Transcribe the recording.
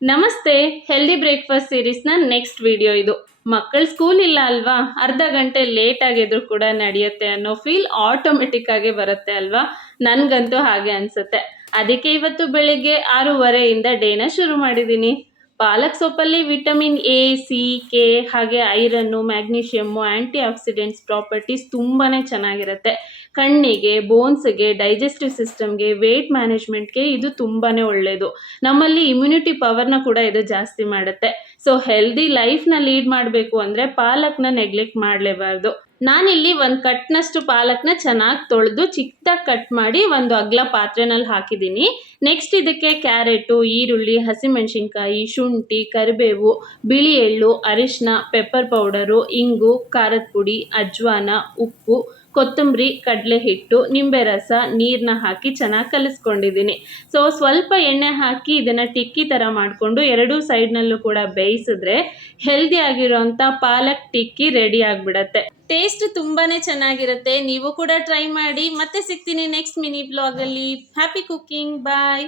ನಮಸ್ತೆ. Healthy breakfast ಸೀರೀಸ್ನ next video ಇದು. ಮಕ್ಕಳು ಸ್ಕೂಲ್ ಇಲ್ಲ ಅಲ್ವಾ, ಅರ್ಧ ಗಂಟೆ ಲೇಟ್ ಆಗಿದ್ರು ಕೂಡ ನಡೆಯುತ್ತೆ ಅನ್ನೋ ಫೀಲ್ ಆಟೋಮೆಟಿಕ್ ಆಗಿ ಬರುತ್ತೆ ಅಲ್ವಾ. ನನ್ಗಂತೂ ಹಾಗೆ ಅನ್ಸುತ್ತೆ. ಅದಕ್ಕೆ ಇವತ್ತು ಬೆಳಿಗ್ಗೆ 6:30 ಡೇನ ಶುರು ಮಾಡಿದ್ದೀನಿ. ಪಾಲಕ್ ಸೊಪ್ಪಲ್ಲಿ ವಿಟಮಿನ್ ಎ, ಸಿ, ಕೆ ಹಾಗೆ iron, magnesium, antioxidants properties ತುಂಬಾನೇ ಚೆನ್ನಾಗಿರುತ್ತೆ. ಕಣ್ಣಿಗೆ, ಬೋನ್ಸ್ಗೆ, ಡೈಜೆಸ್ಟಿವ್ ಸಿಸ್ಟಮ್ಗೆ, ವೇಟ್ ಮ್ಯಾನೇಜ್ಮೆಂಟ್ಗೆ ಇದು ತುಂಬಾನೇ ಒಳ್ಳೆಯದು. ನಮ್ಮಲ್ಲಿ ಇಮ್ಯುನಿಟಿ ಪವರ್ನ ಕೂಡ ಇದು ಜಾಸ್ತಿ ಮಾಡುತ್ತೆ. ಸೊ ಹೆಲ್ದಿ ಲೈಫ್ನ ಲೀಡ್ ಮಾಡಬೇಕು ಅಂದರೆ ಪಾಲಕ್ನ ನೆಗ್ಲೆಕ್ಟ್ ಮಾಡಲೇಬಾರ್ದು. ನಾನಿಲ್ಲಿ ಒಂದು ಕಟ್ನಷ್ಟು ಪಾಲಕ್ನ ಚೆನ್ನಾಗಿ ತೊಳೆದು ಚಿಕ್ಕದಾಗಿ ಕಟ್ ಮಾಡಿ ಒಂದು ಅಗ್ಲ ಪಾತ್ರೆನಲ್ಲಿ ಹಾಕಿದ್ದೀನಿ. ನೆಕ್ಸ್ಟ್ ಇದಕ್ಕೆ ಕ್ಯಾರೆಟು, ಈರುಳ್ಳಿ, ಹಸಿಮೆಣಸಿನ್ಕಾಯಿ, ಶುಂಠಿ, ಕರಿಬೇವು, ಬಿಳಿ ಎಳ್ಳು, ಅರಿಶಿನ, ಪೆಪ್ಪರ್ ಪೌಡರು, ಇಂಗು, ಖಾರದ ಪುಡಿ, ಅಜ್ವಾನ, ಉಪ್ಪು, ಕೊತ್ತಂಬರಿ, ಕಡಲೆ ಹಿಟ್ಟು, ನಿಂಬೆ ರಸ, ನೀರನ್ನ ಹಾಕಿ ಚೆನ್ನಾಗಿ ಕಲಿಸ್ಕೊಂಡಿದ್ದೀನಿ. ಸೊ ಸ್ವಲ್ಪ ಎಣ್ಣೆ ಹಾಕಿ ಇದನ್ನು ಟಿಕ್ಕಿ ಥರ ಮಾಡಿಕೊಂಡು ಎರಡೂ ಸೈಡ್ನಲ್ಲೂ ಕೂಡ ಬೇಯಿಸಿದ್ರೆ ಹೆಲ್ದಿ ಆಗಿರೋಂಥ ಪಾಲಕ್ ಟಿಕ್ಕಿ ರೆಡಿ ಆಗಿಬಿಡತ್ತೆ. ಟೇಸ್ಟ್ ತುಂಬಾನೇ ಚೆನ್ನಾಗಿರುತ್ತೆ. ನೀವು ಕೂಡ ಟ್ರೈ ಮಾಡಿ. ಮತ್ತೆ ಸಿಗ್ತೀನಿ ನೆಕ್ಸ್ಟ್ ಮಿನಿ ಬ್ಲಾಗಲ್ಲಿ. Happy cooking. ಬಾಯ್.